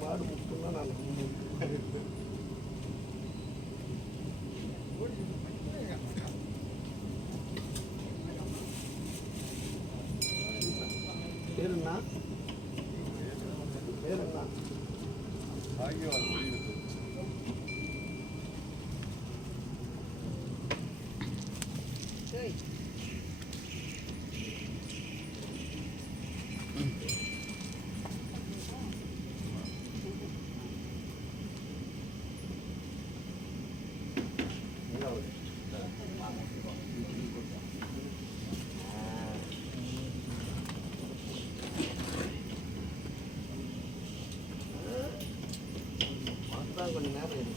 மாடு முக்கியம் நான் பேர் என்ன பேர் என்ன கொஞ்ச நேரம்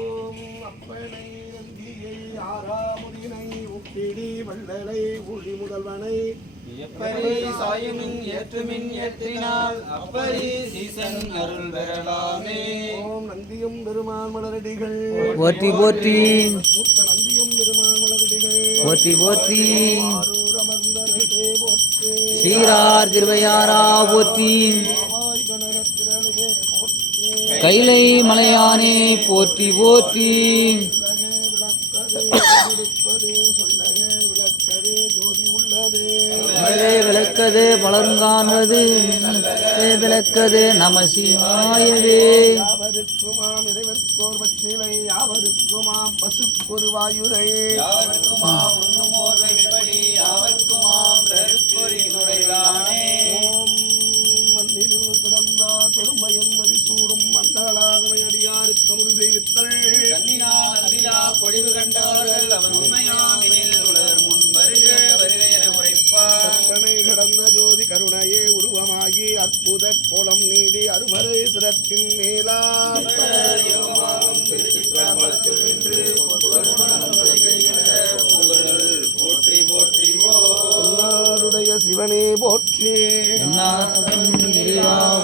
ஓம் அப்பனை நந்தியை ஆறாமுதினை உப்பிடி வள்ளலை ஊழி முதல்வனை எப்பரி சாயுமின் ஏற்றுமின் ஏற்றினால் அப்பரி சீசன் அருள் பெறலாமே. ஓம் நந்தியும் பெருமான் மலரடிகள் போற்றி போற்றி மூத்த நந்தியும் பெருமான் மலரடிகள் போற்றி போற்றி ஆரூர் அமர்ந்தரசே போற்றி சீரார் திருவையாரா போற்றி ஆவாய் கனகத்திரளே போற்றி கைலை மலையானே போற்றி போற்றி விளக்கது வளர்காண்பது விளக்கது நம சிவாயவே. யாவருக்குமாம் இறைவர்க்கோர் பச்சிலை யாவருக்குமாம் பசுப்பொரு வாயுரை யாவருக்குமாம் உண்ணுமோர் வைப்படி யாவருக்குமாம் பிரருக்குறி நுழைவானே. ஓம் மண்ணில் பிறந்தார் பெருமையன் மதிசூடும் மண்டலாகவை அடியாருக்கு அமுது செய்வித்தல் கண்ணினால் அந்திலா பொழிவு கண்டார்கள் அவர் உண்மையாமினில் உலர் முன் வருக வருக என உரைப்பார். கட்டணை கடந்த ஜோதி கருணையே உருவமாகி அற்புத கோலம் நீடி அருமறை சிரத்தின் மேலா போற்றி போற்றிவோருடைய சிவனே போற்றி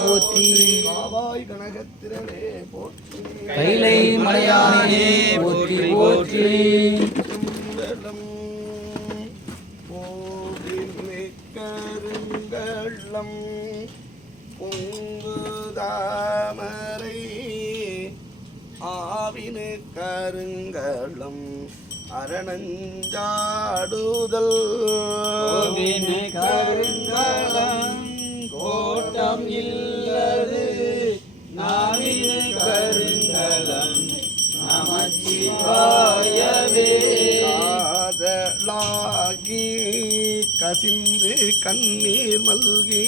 போற்றி காவாய் கனகத்திரளே போற்றி கைலை மலையானே போற்றி போற்றி கருங்கள்ளம் பொங்குதாமரை ஆவினு கருங்கள்ளம் அரணஞ்சாடுதல் கருங்கலம் கோட்டம் இல்லது நாவினு கருங்கலம் நமச்சிவாயவே. காதலாகி கசிந்து கண்ணீர் மல்கி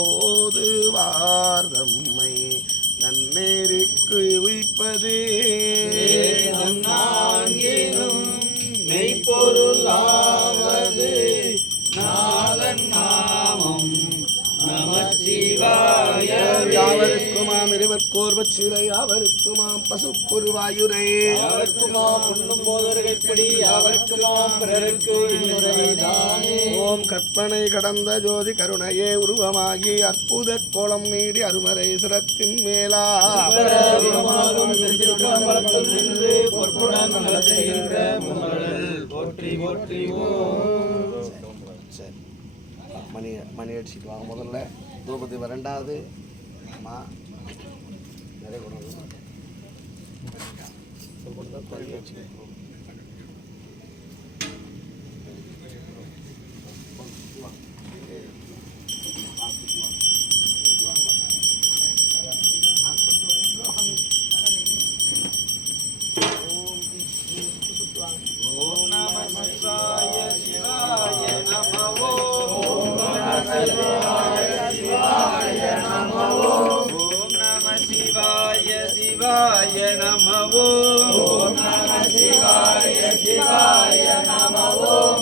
ஓதுவார் தம்மை நன்னேருக்கு உய்ப்பது நான்கினும் மெய்ப்பொருளாவது நாதன் நாமம் நமச்சிவாயவே. யாவருக்குமாம் இருவர்க்கோர் பச்சிலை யாவருக்குமாம் பசுப்பொரு வாயுரை யாவருக்குமாம் உண்ணும் போதற்கடி யாவருக்குமாம் பிறருக்கு நுழைதானே. ஓம் கற்பனை கடந்த ஜோதி கருணையே உருவமாகி அற்புத கோலம் நீடி அருமறை சிரத்தின் மேலா போற்றி போற்றி. சரி மணி அடிச்சுட்டு வாங்க. முதல்ல தூபதி ரெண்டாவது அம்மா நிறைய ஓம் நம சிவாய சிவாய நம ஓம் நம சிவாய சிவாய நம ஓம் நம சிவாய சிவாய நம ஓம் நம சிவாய சிவாய நம ஓம்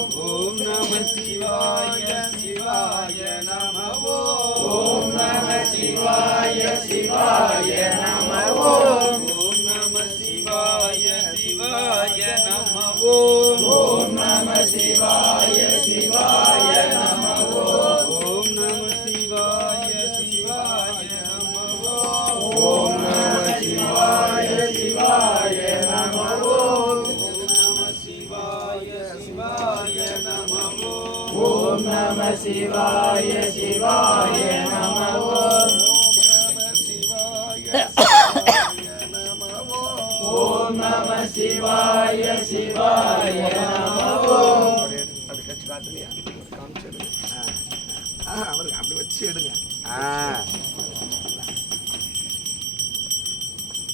நம சிவாய சிவாய நம ஓம் நம சிவாய சிவாய நம ஓம் நம சிவாய சிவாய சிவாய நம ஓம் நம சிவாய சிவாய நம ஓம் நம சிவாய சிவாய நம ஓம் நம சிவாய சிவாய நம ஓம் நம சிவாய சிவாய நம ஓம் ஓம் நம சிவாய சிவாய நம ஓம். அப்படி கட்சி காட்டுறியா காமிச்சு எடுங்க. அவருக்கு அப்படி வச்சு எடுங்க.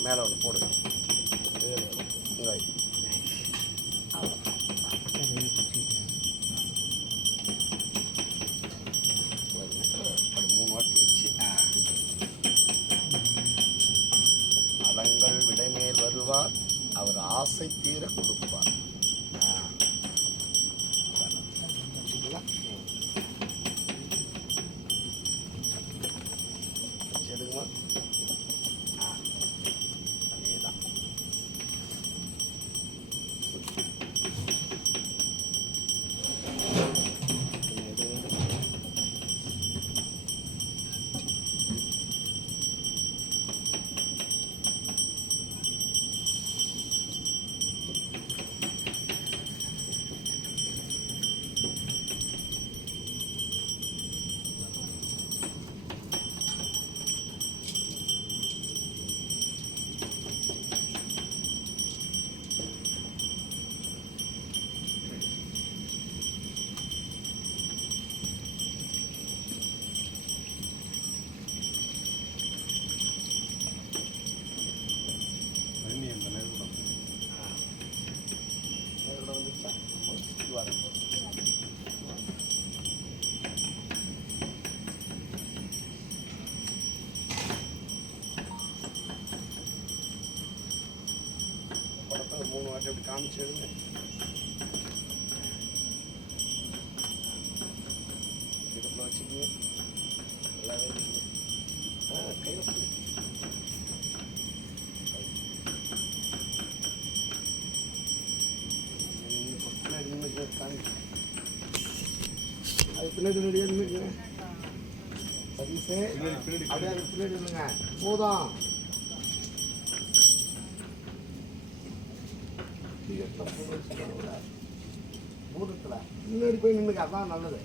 மேலே ஒன்று போடுங்க. இங்க வை. அப்படி 3 வாட்டி வச்சு அலங்கள் விடைமேல் வருவார், அவர் ஆசை தீர கொடுப்பார். சரிங்களா? அதேதான். படத்தை 3 வாட்டி அப்படி காமிச்சிடுங்க. இடுப்பில் வச்சுக்கோங்க. எல்லாமே வச்சுக்கோங்க. கையில் பிடி. பின்னாடி நின்று காமிக்க. அது பின்னாடி நின்றுங்க. சதீஷே அப்படியே அது பின்னாடி நின்றுங்க. போதும். முன்னாடி போய் நின்றுக்க, அதான் நல்லது.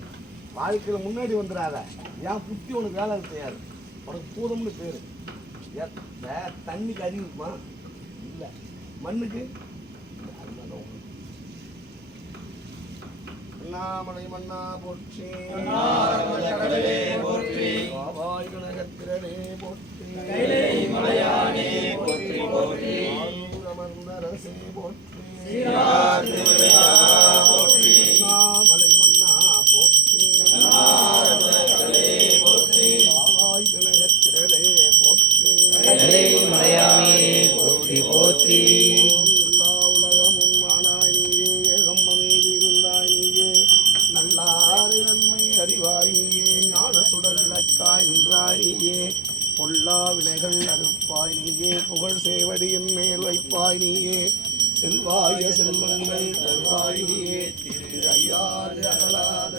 வாழ்க்கையில் முன்னாடி வந்துடாத. ஏன் புத்தி உனக்கு வேலை செய்யாது. உனக்கு பூதம்னு பேர். தண்ணிக்கு அறிவு இருக்குமா? இல்லை. மண்ணுக்கு அண்ணாமலை மன்னா போற்றி, பாவாய் கனகத்திரனே போற்றி, மலையானே போற்றி போற்றி, அமர்ந்த ரசே போற்றி, போற்றி அண்ணாமலை மன்னா போற்றி, போற்றி பாவாய் கனகத்திரனே போற்றி, மலையானே போற்றி போற்றி. எல்லா உலகமும் ஆனாய் நீயே, ஏகம்பமேதி இருந்தாய் நீயே, நல்லாரை நன்மை அறிவாய் நீயே, ஞான சுடர் விளக்காய் நின்றாய் நீயே, பொல்லா வினைகள் அறுப்பாய் நீயே, புகழ் சேவடியின் மேல் வைப்பாய் நீயே, செல்வாய செல்வங்கள் தருவாய் நீயே, திரு ஐயாறு அகலாத